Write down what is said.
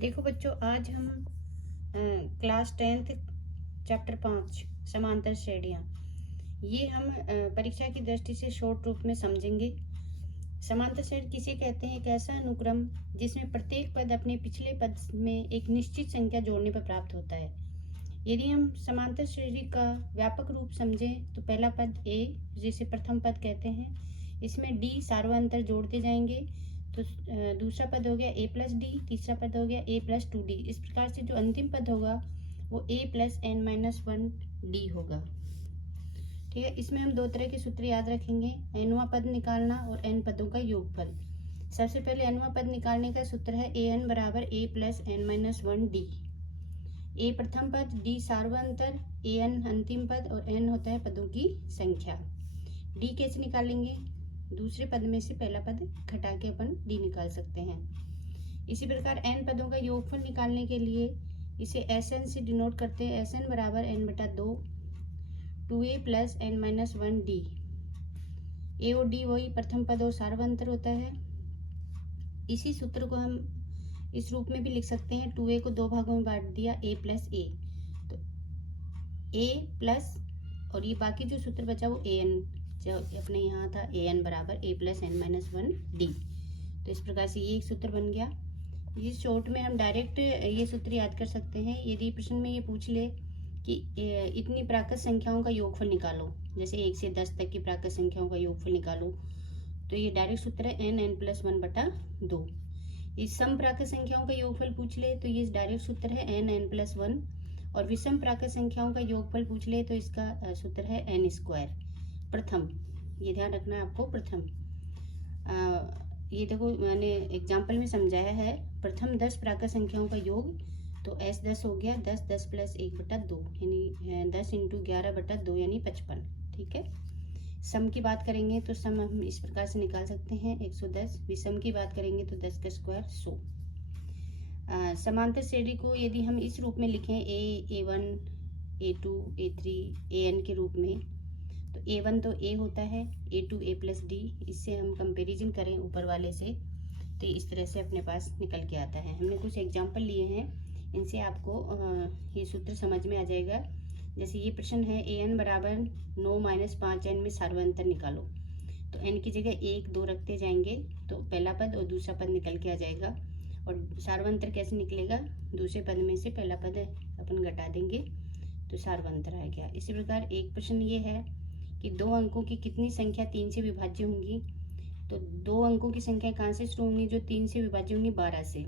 देखो बच्चों, आज हम क्लास 10th चैप्टर 5 समांतर श्रेणियाँ ये हम परीक्षा की दृष्टि से शॉर्ट रूप में समझेंगे। समांतर श्रेणी किसे कहते हैं? एक ऐसा अनुक्रम जिसमें प्रत्येक पद अपने पिछले पद में एक निश्चित संख्या जोड़ने पर प्राप्त होता है। यदि हम समांतर श्रेणी का व्यापक रूप समझें तो पहला पद ए, जिसे प्रथम पद कहते हैं, इसमें डी सार्वअंतर जोड़ते जाएंगे तो दूसरा पद हो गया ए प्लस डी, तीसरा पद हो गया ए प्लस 2d। इस प्रकार से जो अंतिम पद होगा वो ए प्लस एन माइनस 1d होगा। ठीक है, इसमें हम दो तरह के सूत्र याद रखेंगे, एनवा पद निकालना और एन पदों का योगफल। सबसे पहले एनवा पद निकालने का सूत्र है ए एन बराबर ए प्लस एन माइनस 1d। ए प्रथम पद, डी सार्वअंतर, ए एन अंतिम पद और एन होता है पदों की संख्या। डी कैसे निकालेंगे? दूसरे पद में से पहला पद घटा के अपन डी निकाल सकते हैं। इसी प्रकार एन पदों का योगफल निकालने के लिए इसे एस एन से डिनोट करते हैं। एस एन बराबर एन बटा 2, 2a plus N minus 1d। ए और डी वही प्रथम पद और सार्वअंतर होता है। इसी सूत्र को हम इस रूप में भी लिख सकते हैं, 2a को दो भागों में बांट दिया, a प्लस ए, तो a प्लस और ये बाकी जो सूत्र बचा वो ए एन, जो अपने यहाँ था ए एन बराबर ए प्लस एन माइनस 1d। तो इस प्रकार से ये एक सूत्र बन गया। इस शॉर्ट में हम डायरेक्ट ये सूत्र याद कर सकते हैं। यदि प्रश्न में ये पूछ ले कि इतनी प्राकृत संख्याओं का योगफल निकालो, जैसे 1 से 10 तक की प्राकृत संख्याओं का योगफल निकालो, तो ये डायरेक्ट सूत्र है एन एन प्लस 1 बटा 2। इस सम प्राकृत संख्याओं का योगफल पूछ ले तो ये डायरेक्ट सूत्र है एन एन प्लस 1, और विषम प्राकृत संख्याओं का योगफल पूछ ले तो इसका सूत्र है एन स्क्वायर। प्रथम, ये ध्यान रखना है आपको, प्रथम ये देखो मैंने एग्जाम्पल में समझाया है, प्रथम 10 प्राकृत संख्याओं का योग, तो s 10 हो गया 10, 10 प्लस 1 बटा 2 यानी 10 इंटू 11 बटा 2 यानी 55। ठीक है, सम की बात करेंगे तो सम हम इस प्रकार से निकाल सकते हैं 110। विषम की बात करेंगे तो 10 का स्क्वायर 100। समांतर श्रेणी को यदि हम इस रूप में लिखें a1, a2, a3, an के रूप में, तो a1 तो a होता है, a2 a प्लस डी। इससे हम कंपैरिजन करें ऊपर वाले से तो इस तरह से अपने पास निकल के आता है। हमने कुछ एग्जांपल लिए हैं, इनसे आपको ये सूत्र समझ में आ जाएगा। जैसे ये प्रश्न है ए एन बराबर 9 माइनस 5 एन में सार्वअंतर निकालो, तो एन की जगह 1 2 रखते जाएंगे तो पहला पद और दूसरा पद निकल के आ जाएगा। और सार्वअंतर कैसे निकलेगा? दूसरे पद में से पहला पद अपन घटा देंगे तो सार्वअंतर आ गया। इसी प्रकार एक प्रश्न ये है कि 2 अंकों की कितनी संख्या 3 से विभाज्य होंगी, तो 2 अंकों की संख्या कहाँ से शुरू होंगी जो 3 से विभाज्य होंगी? 12 से।